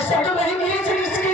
ऐसा तो नहीं खींच इसकी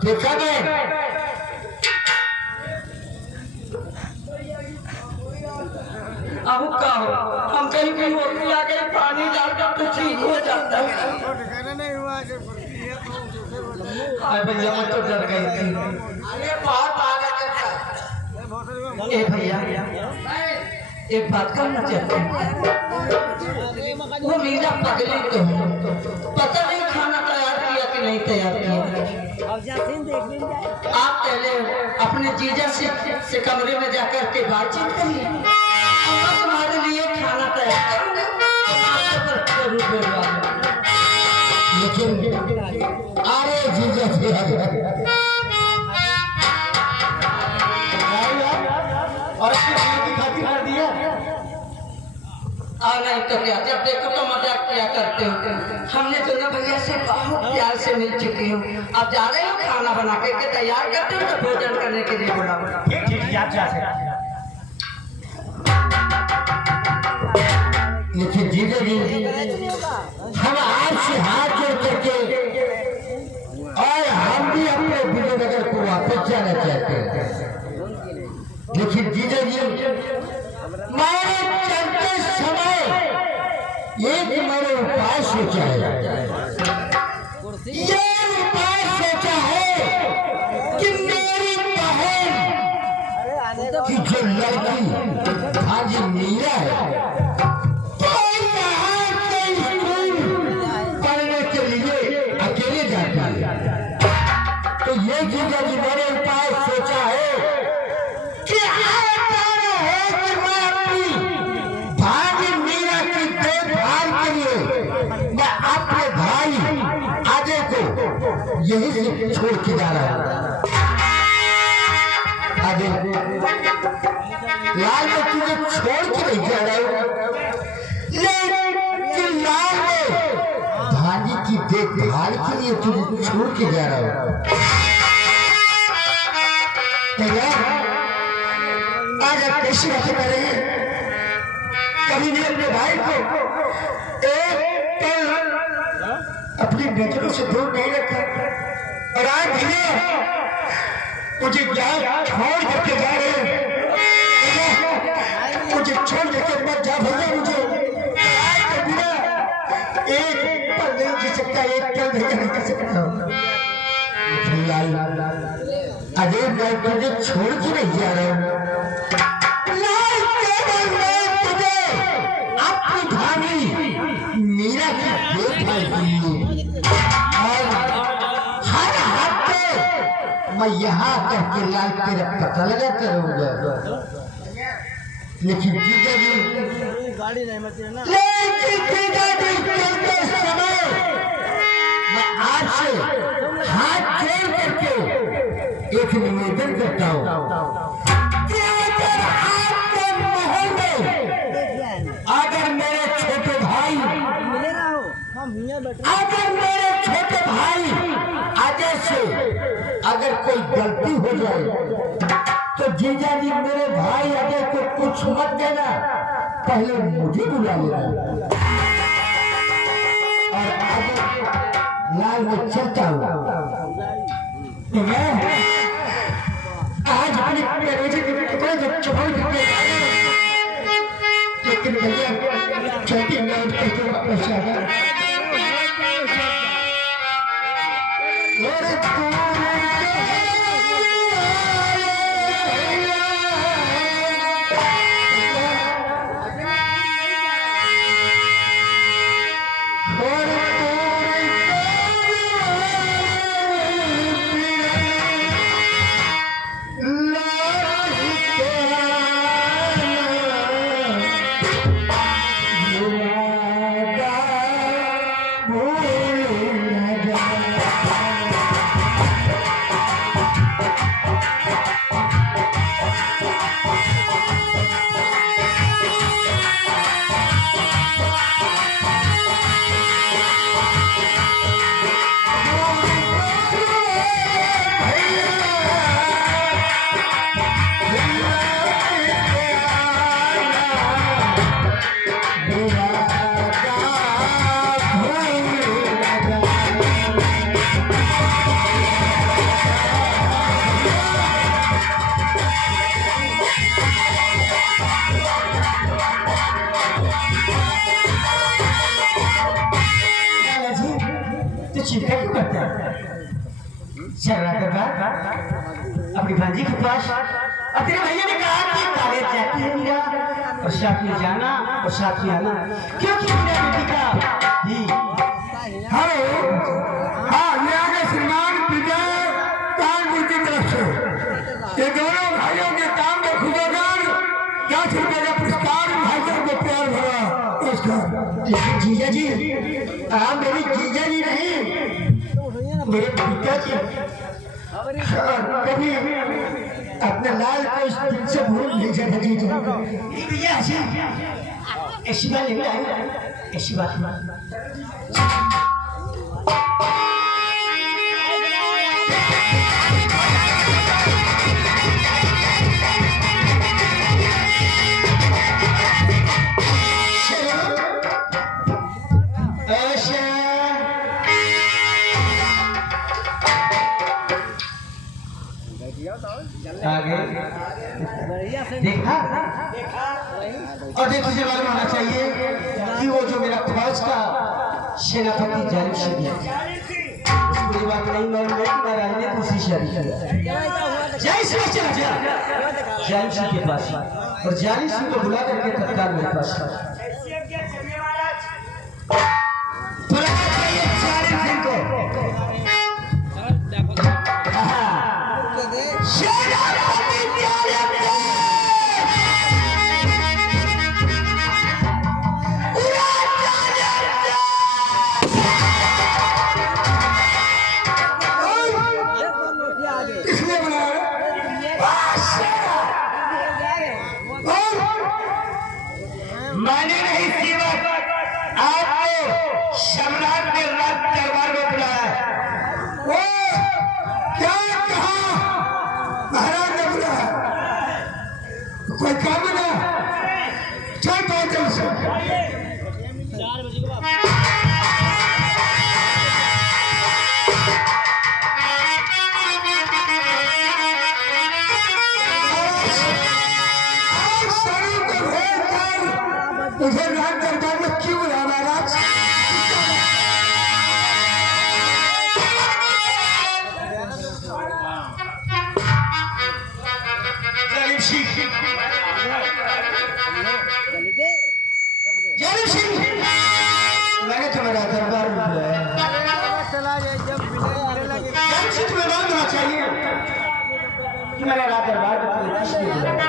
देखा नहीं अब का हो हम कहीं कहीं होती आ गए पानी डालकर तो ठीक हो जाता है। भैया मैं तो डर गई थी। ए भैया एक बात करना चाहते हैं। वो मीरा पगली तो है, पता नहीं खाना तैयार किया कि नहीं तैयार किया। आप पहले अपने जीजा से कमरे में जाकर के बातचीत करिए, तुम्हारे लिए खाना तैयार करूंगा। लेकिन अरे जीजा और नहीं तो क्या, जब देखो तो मजाक किया करते हो। हमने तो ना भैया से बहुत प्यार से मिल चुकी हूँ। अब जा रहे हो खाना बना के तैयार करते हो तो भोजन करने के लिए बोला। लेकिन जीजा जी हम आपसे हाथ जोड़ करके और हम भी अपने विजयनगर को वापस जाना चाहते हैं। लेकिन जीजा जी मैंने चलते समय एक मैंने उपाय सोचा है। ये उपाय सोचा है कि मेरी बहन की जो लड़की भाजी मीरा है तो यहाँ से स्कूल पढ़ने के लिए अकेले जाती है। तो ये जीजा जी मैंने उपाय सोचा है कि यही से छोड़ के जा रहा है। आगे लाल में तुझे छोड़ के नहीं जा रहा हूँ, लेकिन लाल में भाजी की देखभाल के लिए तुझे छोड़ के जा रहा हूँ। आज आप कैसी बातें कर रहे हैं? कभी भी अपने भाई को एक पल अपनी बेटियों से दूर नहीं रखा और आज भैया मुझे छोड़ करके जा रहे हैं। मुझे छोड़ करके मत जा भैया, मुझे आज के बिना एक पल नहीं जी सकता, एक पल भैया नहीं कर सकता। अरे मैं तुझे छोड़ के नहीं जा रहा हूँ, अपनी भाभी मीरा की देखभाल के लिए हर हफ्ते मैं यहाँ करके लाल तेरा पता लगा करूँगा। लेकिन जीजा जी चलते समय मैं आज से हाथ जोड़ करके एक निवेदन करता हूँ। अगर मेरे छोटे भाई अजय से अगर कोई गलती हो जाए तो जीजा जी मेरे भाई अजय को कुछ मत देना, पहले मुझे बुला लेना। और अगर लाल में चलता हूँ तो मैं आज अपने रोजे के टुकड़े जब चढ़ाई करके, लेकिन भैया चलती लौट करके वापस आ गया। चल रहा दरबार अपनी भांजी के पास। और तेरे भैया ने कहा कि कॉलेज जाती है मीरा, और साथ में जाना और साथ में आना, क्योंकि मेरा बेटी का ही। हेलो, हाँ ये आगे श्रीमान विजय कानपुर की तरफ से ये दोनों भाइयों के काम में खुदागर 10 रुपए का पुरस्कार भाई साहब को प्यार भरा पुरस्कार। जीजा जी, आप मेरी जीजा जी नहीं, मेरे पिताजी। कभी अपने लाल को इस दिल से भूल नहीं जाता जीजा। भैया ऐसी बात नहीं आई, ऐसी बात आगे देखा। और देखो मुझे मालूम होना चाहिए कि वो जो मेरा फौज का सेनापति जालिम सिंह है, मुझे बात नहीं मालूम है कि महाराज ने दूसरी शादी की। जय सिंह चला गया जालिम सिंह के पास, और जालिम सिंह को बुला करके तत्काल मेरे पास जालिम सिंह को। मैंने नहीं सेवा आपको सम्राट ने रात दरबार में बुलाया। वो क्या कहा महाराज ने बुलाया? कोई काम ना, चल पहुंचे से 4 बजे के बाद। मुझे रात दरबार में क्यों बुलाया महाराज? जालिम सिंह, जालिम सिंह, मैंने तुम्हारा दरबार में बुलाया। जालिम सिंह, तुम्हें मालूम होना चाहिए कि मैंने रात दरबार में किसलिए बुलाया।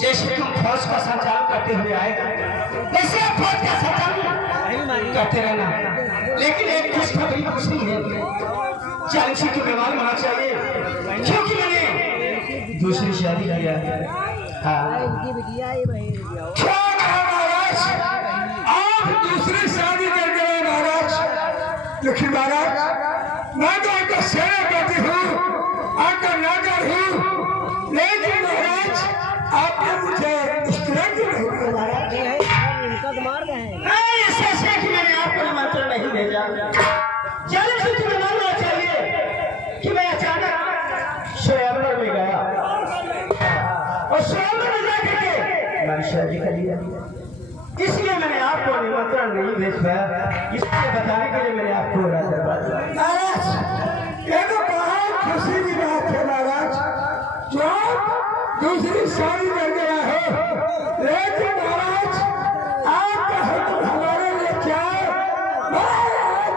जैसे तुम फौज का संचालन करते हुए आए, वैसे आप फौज का संचालन करते रहना। लेकिन एक खुशखबरी पूछनी है, जालिम सिंह को मालूम होना चाहिए क्योंकि मैंने दूसरी शादी किया है। क्या कहा महाराज? आप दूसरी शादी कर गए महाराज? लेकिन महाराज मैं तो आपका सेनापति हूँ, आपका नौकर हूँ, लेकिन महाराज आपने मुझे इस तरह क्यों नहीं किया महाराज? मैंने आपको निमंत्रण नहीं भेजा। जालिम सिंह तुम्हें मालूम होना चाहिए कि मैं अचानक स्वयंवर में गया और स्वयंवर में जाकर के मैंने शादी कर लिया। इसलिए मैंने आपको निमंत्रण नहीं भेज पाया। इसलिए बताने के लिए मैंने आपको महाराज ये तो बहुत खुशी की बात है महाराज, जो दूसरी शादी कर गया हो। लेकिन महाराज आपका हुक्म हमारे लिए क्या है?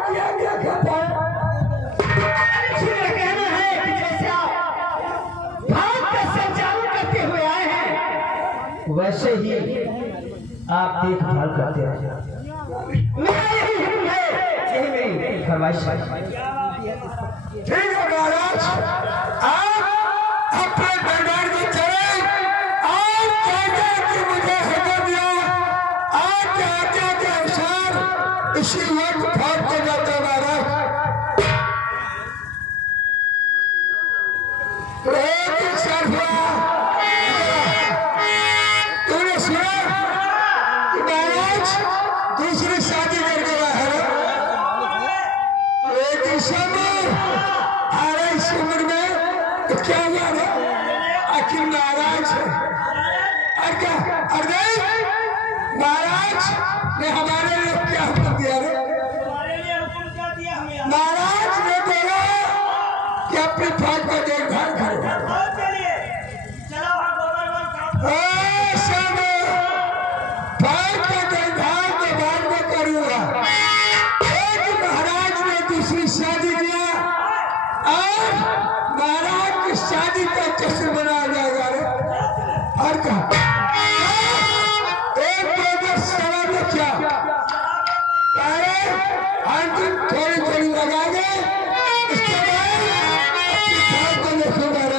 क्या क्या कहता है? वैसे ही आप देखभाल करते हैं। यही मेरी फरमाइश है। ठीक है महाराज, आप अपने दरबार में चले और कहते कि मुझे हुक्म दिया, आपके आज्ञा के अनुसार इसी वक्त भाग को जाता है महाराज। एक सरफरा तूने सुना कि महाराज दूसरी शादी कर गया है। एक समय अरे इस उम्र में क्या जाने आखिर महाराज है और क्या। अरे महाराज ने हमारे लिए क्या हुक्म दिया रे? महाराज ने बोला कि अपनी फौज का देखभाल करो। फौज का देखभाल के बाद में करूंगा। एक महाराज ने दूसरी शादी किया और महाराज की शादी का जश्न मनाया जाएगा रे। और कहा एक बोतल शराब में क्या अरे अंतिम थोड़ी थोड़ी लगा गए। इसके बाद अपनी फौज को देखूंगा रे।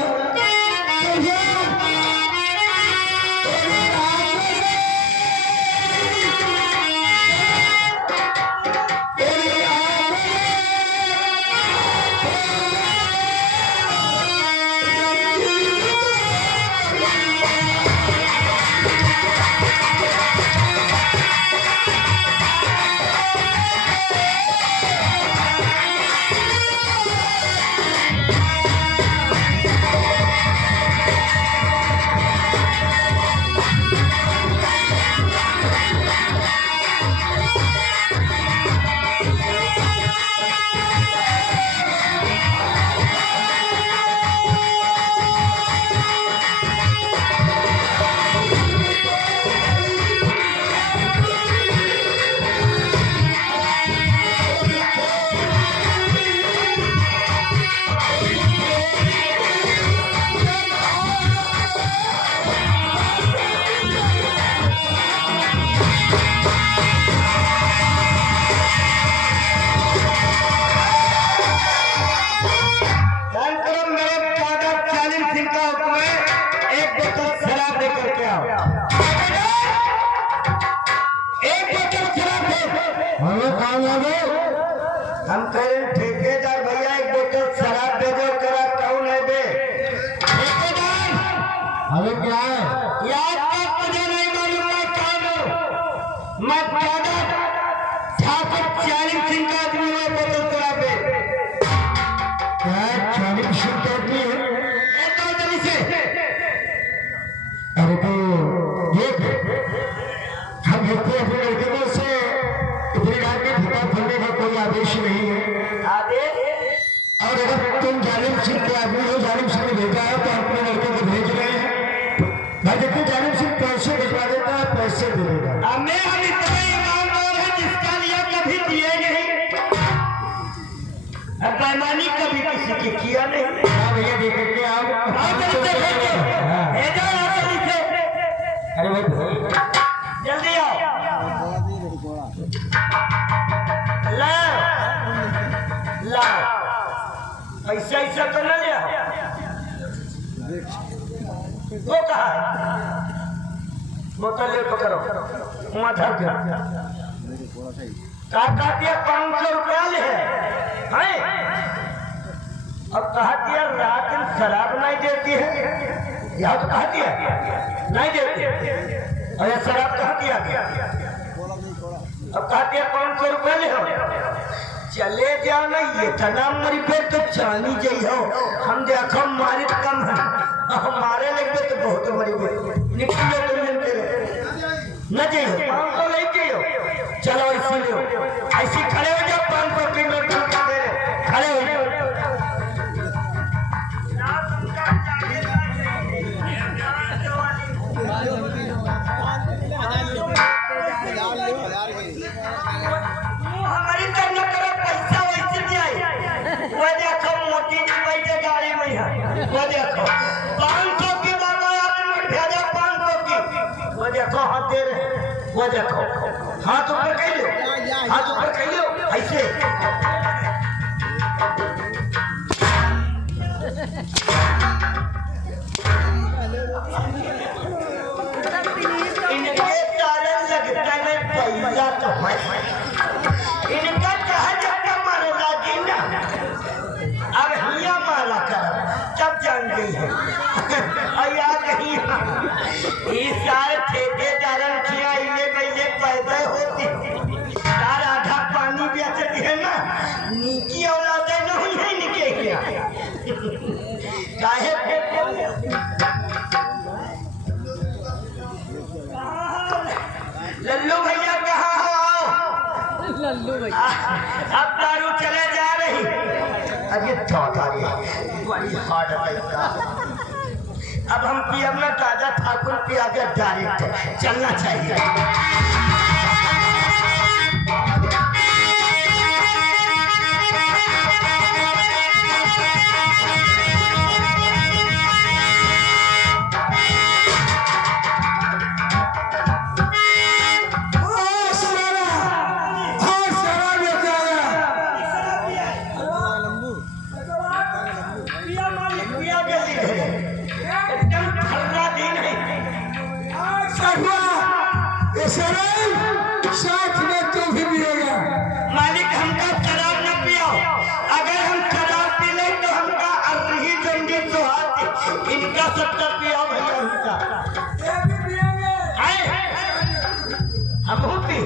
हम कहें ठेकेदार भैया एक बोतल शराब दे दो। करा कौन है बे ठेकेदार? हमें क्या है याद तक मुझे नहीं मालूम मैं कौन हूँ। मैं ठाकुर चालीम सिंह का आदमी हूँ। बोतल शराब दे। क्या चालीम सिंह का आदमी है? से अरे तो ये हम देखते अपने लड़के को से इतनी रात में ठिका खोलने का कोई आदेश नहीं है। आदेश? और अगर तुम जालिम सिंह के आदमी हो, जालिम सिंह ने भेजा है तो अपने लड़के को भेज रहे हैं। भाई देखिए जालिम सिंह पैसे भिजवा देता है, पैसे दे देगा। हमें हम इतने ईमानदार हैं जिसका लिया कभी दिए नहीं। अब बेईमानी कभी किसी की किया नहीं। हाँ भैया देख के आओ। अरे भाई जल्दी आओ। लाओ ऐसा ऐसा तो न लिया। वो कहा बोतल ले पकड़ो वहां धर दिया। कहा दिया 500 रुपया ले है। अब कहा दिया रात दिन शराब नहीं देती है। यह तो कहा दिया नहीं देती। अरे शराब कहा दिया। अब कहा दिया 500 रुपया ले हो। चले जाओ ना ये तना मरी पे तो चाली जाइ हो। हम देखो मारे कम है हमारे लगे तो बहुत मरी पे निकले तो मिलते न जाइए 500 लेके हो। चलो ऐसे लो ऐसे खड़े हो जाओ 500 की नोट दे रहे खड़े हो जाओ। हमारी तरफ करो पैसा वैसे नहीं आई। वो देखो मोटी जी बैठे गाड़ी में है। वो देखो 500 की बाबा आपने भेजा 500 की देखो हाथ दे रहे वो देखो हाथ ऊपर कर लो हाथ ऊपर कर लो ऐसे इनके कारण लगता है पैसा तो है इनका कहा जाता मारेगा जिंदा अब हिया मारा कर तब जान गई है याद नहीं इस साल ठेकेदारन किया इले गईले पैदा होती तार आधा पानी बेचती है ना नीची औलादे नहीं है इनके यहाँ काहे लल्लू भैया कहाँ हो लल्लू भैया अब दारू चले जा रही अरे चौथा बड़ी हार्ड लड़का अब हम पीएम में ताजा ठाकुर पिया के डायरेक्ट चलना चाहिए साथ में तू भी पिएगा मालिक हमका शराब न पियो अगर हम शराब पी ले तो हमका अर्ही जंडी तो आती इनका सबका पियो भैया उनका हम पी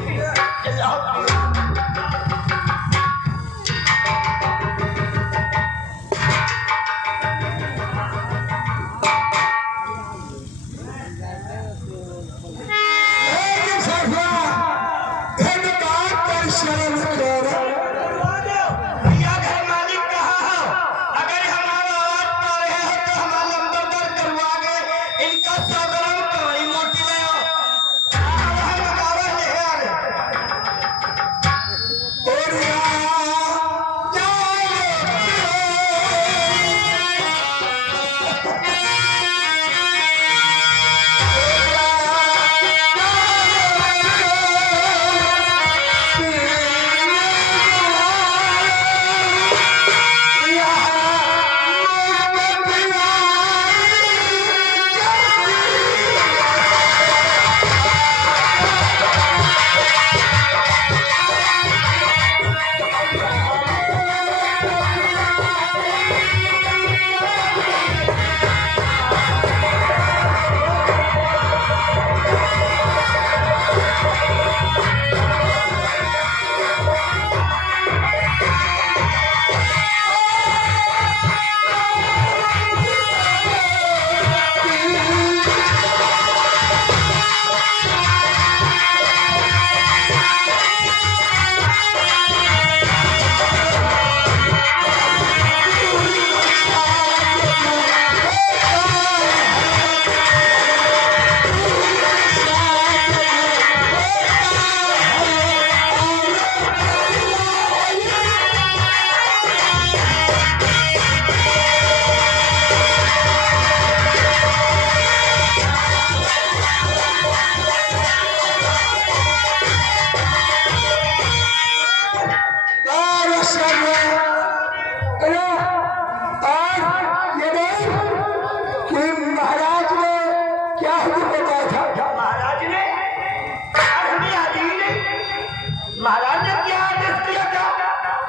महाराज ने क्या आदेश किया था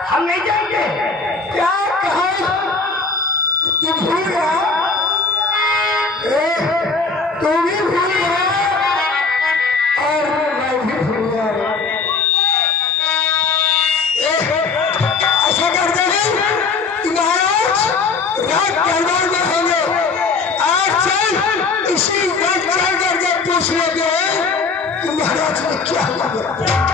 हम नहीं जाएंगे क्या कहा तू भूल गया तू भी भूल गया और मैं भी भूल गया ऐसा करते हैं महाराज रात दरबार में होंगे आज चल इसी वक्त चल करके पूछ लेते हैं कि महाराज ने क्या किया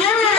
ये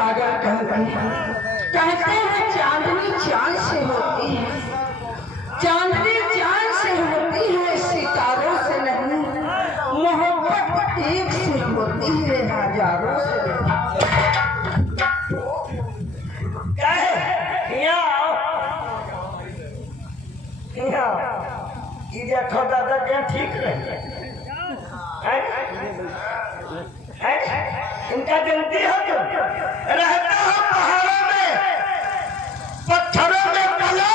पागल कहते हैं चांदनी चांद से होती है, चांदनी चांद से होती है, सितारों से नहीं। मोहब्बत एक से होती है, हजारों से नहीं। क्या है ये देखो दादा क्या ठीक नहीं है? इनका जल्दी हो तो रहता हो पहाड़ों में, पत्थरों में पला,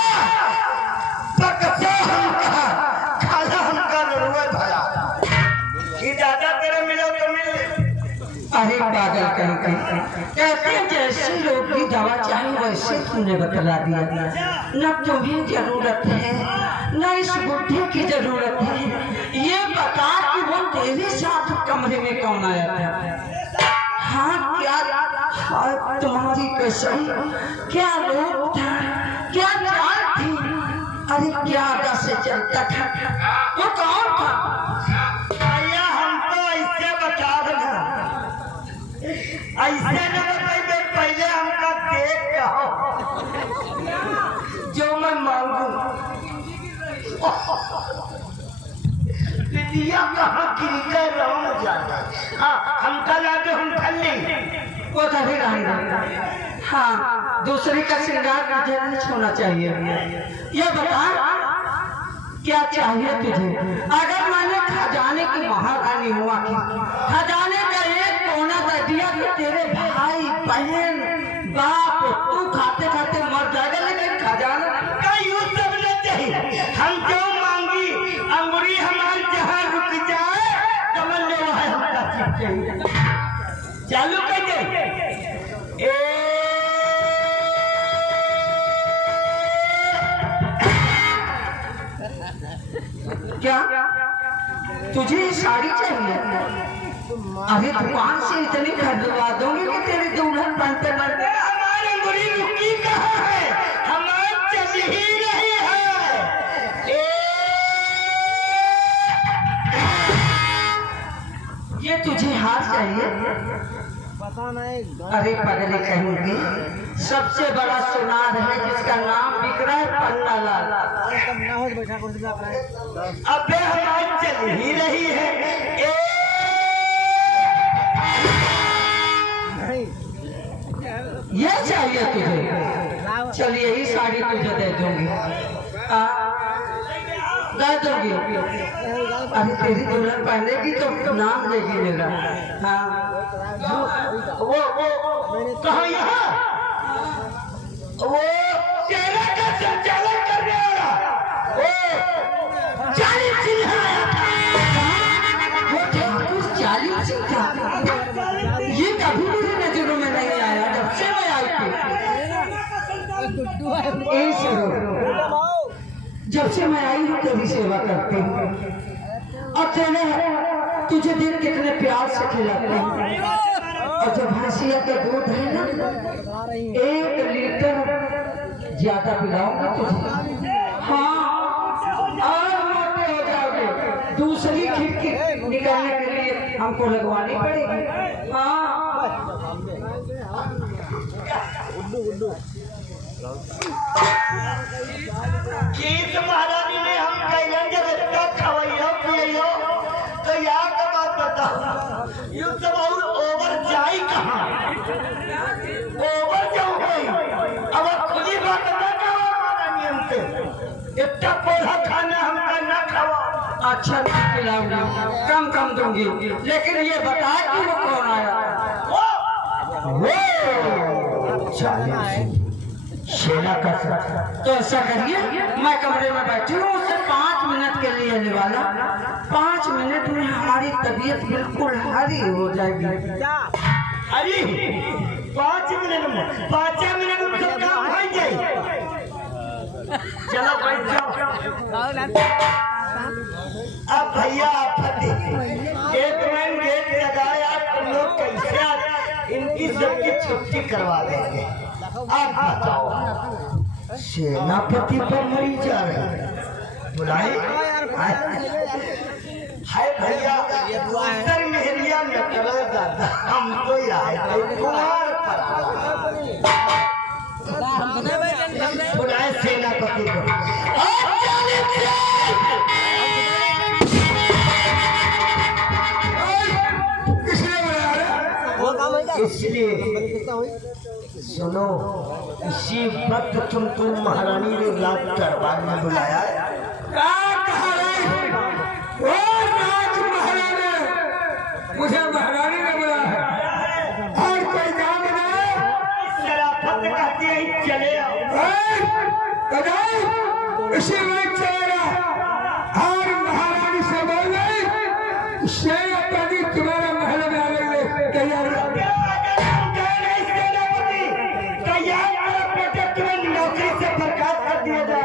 पकते हम कहा, खाला हमका जरूरत भला कि दादा तेरे मिलो तो मिल। अरे पागल कहते हैं जैसे लोग की दवा चाहिए वैसे तूने बतला दिया। न तुम्हें जरूरत है न इस बुढ़े की जरूरत है। ये बता कि वो तेरे साथ कमरे में कौन आया था? हाँ क्या तुम्हारी कसम, क्या लोग था, क्या चाल थी? अरे क्या दस से चलता था, वो कौन था? भैया हमको ऐसे बता देना, ऐसे न बताइए, पहले हमका देख कहो जो मैं मांगू। दिया कहाँ गिर गए राम जाना। हाँ हमका लागे हम खल नहीं वो कभी रहेगा। हाँ दूसरे का श्रृंगार मुझे नहीं छोड़ना चाहिए। ये बता क्या चाहिए तुझे? अगर मैंने खजाने की महारानी हुआ कि खजाने का एक कोना दे दिया कि तेरे भाई बहन बाप तू खाते खाते मर जाएगा, लेकिन खजाना का यूज सब न चाहिए। हम जो मांगी अंगुरी हमारी जहाँ रुक जाए समझ लो है हमारा चीज चाहिए। चालू कर दे क्या तुझे साड़ी चाहिए? अरे दुकान से इतनी खरीदवा दूंगी कि तेरी दुल्हन बनते बनते। हमारी अंगुरी रुकी कहाँ है? हमारी चल ही नहीं है। ये तुझे हार चाहिए? पता नहीं। अरे पगले कहेंगे सबसे बड़ा सुनार है जिसका नाम बिक रहा है पन्ना लाल। अबे हमारी चल ही रही है। ये चाहिए तुझे? चल यही साड़ी तुझे दे दूंगी, दे दूंगी। अरे तेरी दुल्हन पहनेगी तो नाम लेगी मेरा। हाँ वो कहाँ? यहाँ वो तेरा का संचालन करने वाला वो 40 सिंह आया था। वो ठाकुर 40 सिंह था। ये कभी मेरी नजरों में नहीं आया जब से मैं आई थी। जब से मैं आई हूँ तेरी सेवा करती हूँ और तुझे दिन कितने प्यार से खिलाते हैं। और जब भैंसिया का दूध है ना 1 लीटर ज्यादा पिलाऊंगा तुझे। हाँ और मोटे हो जाओगे। दूसरी खिड़की निकालने के लिए हमको लगवानी पड़ेगी। हाँ गीत महारानी ने हम कैलन जब इतना खवैया पियो तो यहाँ का बात बताओ। यू सब और ओवर जाई कहाँ? ओवर जाओ गई अब खुदी बात ना कहो नियम से। इतना पौधा खाना हमका ना खाओ। अच्छा नहीं खिलाऊंगी, कम कम दूंगी, लेकिन ये बता कि वो कौन आया? वो शेरा का तो ऐसा करिए मैं कमरे में बैठी हूँ, उससे 5 मिनट के लिए आने वाला। 5 मिनट में हमारी तबीयत बिल्कुल हरी हो जाएगी। हरी 5 मिनट में 5 मिनट में सब काम हो जाए। चलो बैठ जाओ। अब भैया गेट लगाया तुम लोग कैसे इनकी सबकी छुट्टी करवा देंगे। आप बताओ सेनापति पर मरी जा रहे बुलाए हाय भैया उत्तर मेहरिया में हम तो आए थे कुमार बुलाए सेनापति को। इसलिए सुनो, इसी वक्त तुमको महारानी ने रात दरबार में बुलाया है। मुझे महारानी ने बुलाया है और कोई काम नहीं। शराफत कहती है चले आओ। इसी वक्त चलेगा और महारानी से बोल गई सेनापति तुम्हारे महल में आने के लिए तैयार तैयार, बेटे तुम्हें नौकरी से बर्खास्त कर दिया जाए।